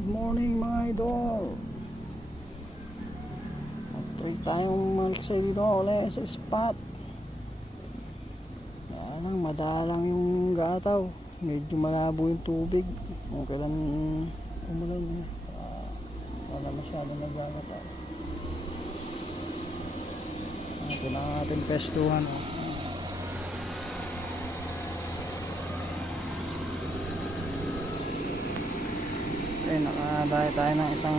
Good morning mga idol. Mag-try tayong maliksay dito ulit sa spot. Kaya lang madalang yung gataw. Medyo malabo yung tubig. Kung kailan umulan wala masyado nagagataw. Ito na ang ating pestuhan. Okay, nakadaya tayo ng isang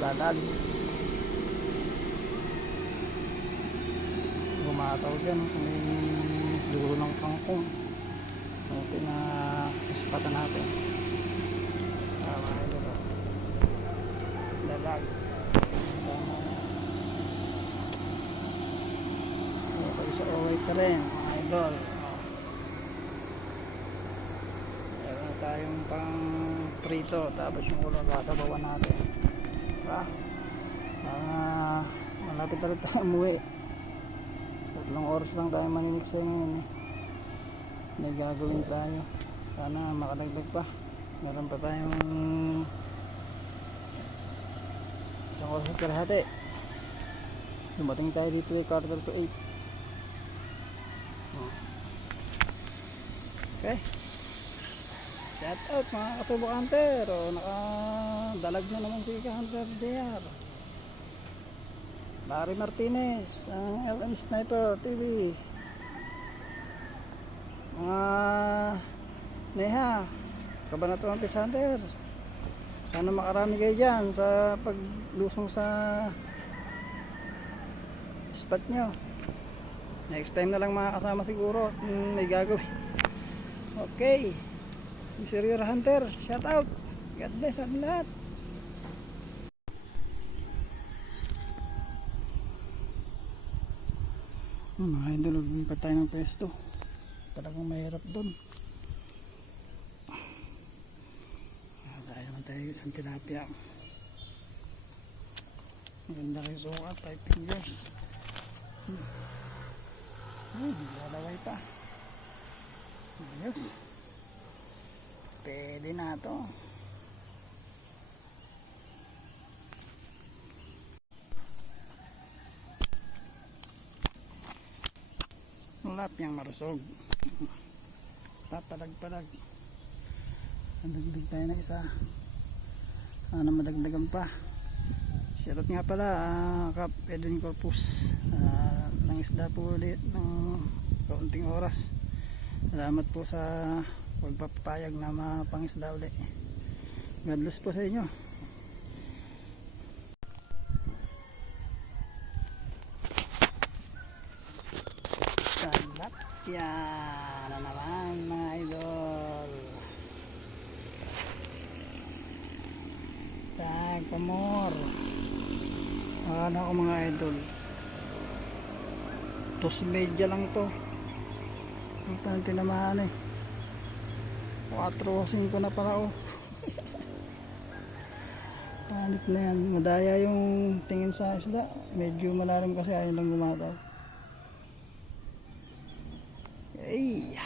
dalag. Gumataw dyan kung may duro ng kangkong. Okay na ispatan natin. Mga idol, dalag. Okay, sa away pa rin mga idol. Meron tayong pang prito, tapos yung ulo sasabawan natin. Diba? Sana malapit na rin tayo umuwi. 3 oras lang tayo maniniksay ngayon. May gagawin tayo. Sana makadagdag pa. Meron pa tayong 1 oras at kalahati. Dumating tayo dito ay 7:45. Okay. Shout out mga kasubok hunter. Nakadalag na naman si Hunter DR. Larry Martinez, ang LM Sniper TV. Mga Neha, Kabanatuan Fish Hunter. Sana makarami kayo dyan sa paglusong sa spot nyo. Next time na lang makakasama siguro. May gagawin. Okay. Mr. Hunter, shout out. God bless at lahat. Mga idol, lumipat tayo ng pwesto. Talagang mahirap dun. Dahil naman tayo isang tilapia. Maganda kayo suka, 5 fingers. Lalaway pa. Ayos. Pwede na to. Lapyang marusog. Papalag-palag. Dagdag tayo na isa. Sana madagdagan pa. Shoutout nga pala Kap Edwin Corpus. Nang isda po ulit ng kaunting oras. Salamat po sa pagpapayag na mapangisda ulit. God bless po sa inyo. Yan na naman mga idol. Tag pamor. Ano ako mga idol, 2.30 lang to. Ang tanong tinamahan 4.05 na pala Panit na yan. Madaya yung tingin sa isda. Medyo malalim kasi ayaw lang gumataw. Ay,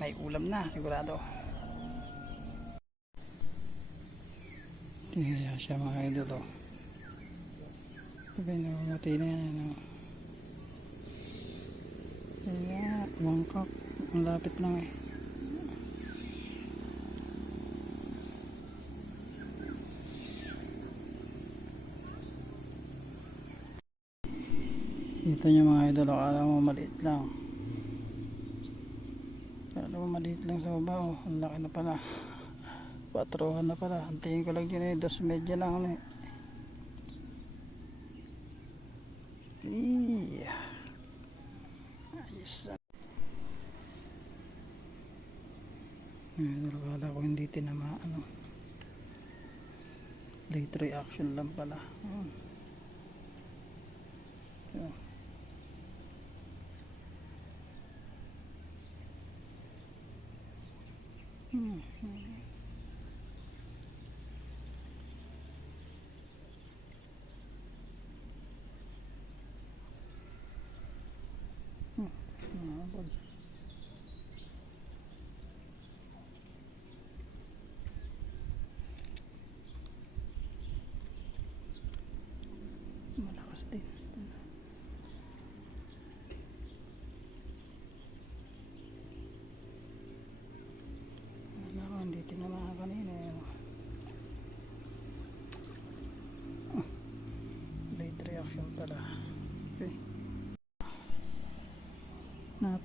may ulam na sigurado. Tingnan siya mga idol. Sabi na mamati na yan. Ayan, mangkak. Ang lapit lang Dito nyo mga idol, akala mo maliit lang. Akala mo maliit lang sa baba. Ang laki na pala. 4 na pala. Ang tingin ko lang yun 2.30 lang Ayos. Akala ko hindi tinamaan. Late reaction lang pala.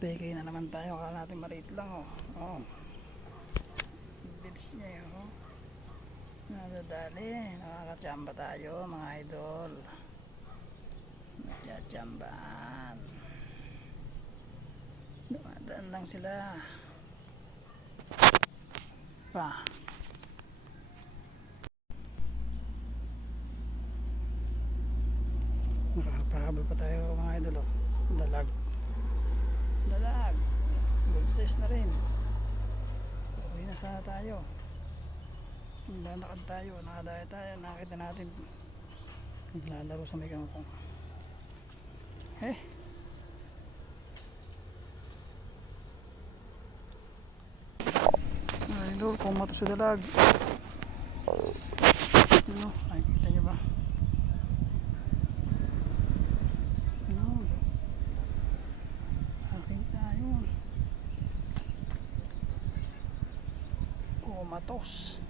peke na naman tayo. Akala natin maliit lang oh. Oh. Bilis niya yun oh. Nadadali. Nakakachamba tayo mga idol. Nagchachambaan. Dumadaan lang sila. Pa. Nakakapahabol pa tayo mga idol oh. Dalag. Dalag. Good size na rin. Uwi na sana tayo. Naglalakad tayo. Nakadaya tayo. Nakita natin. Naglalaro sa may kangkong. Eh. Idol, kumato sa dalag. Ano? Nakikita niyo ba? Ano? Nakikita yun. Kumatos.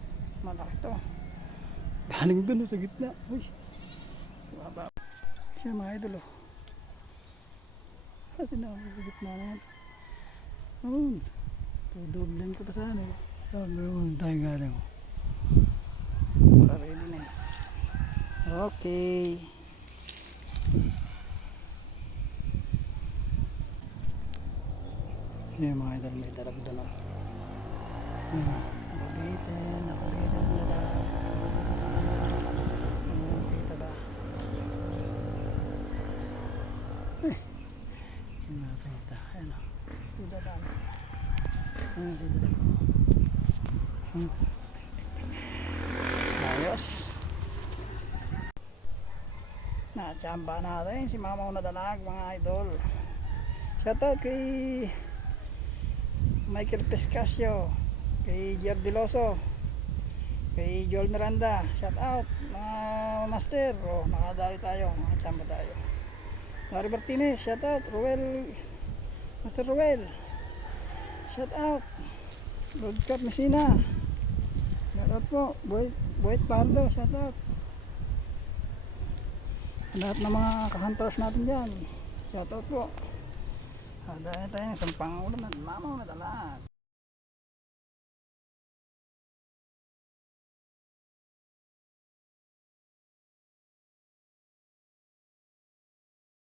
Malaki to. Galing dun sa gitna. Uy. Baba. Siya mga idol oh. Kasi na sa gitna na yan. Ayun. Tudublan ko pa sana eh. Gagawin tayo galing. Para ready na eh. Okay. Yan mga idol, may dalag doon oh. Nakabitin ang dalag. Kita ba? Eh. Yan natin ito. Ayan o. Kita ba? Ayan si dalag. Ayos. Nachamba natin si Mamaw na dalag mga idol. Shoutout kay Michael Pescasio, kay Jardiloso, kay Joel Miranda. Shoutout mga master. Oh, nakadali tayo, nakachamba tayo. Larry Martinez, shoutout. Ruel, Master Ruel, shoutout. Rodcap Messina, shoutout po. Boyd Pardo, shoutout. Lahat ng mga kahunters natin dyan, shoutout po. Dahil tayo ng sampang ulan at Mamaw na dalag.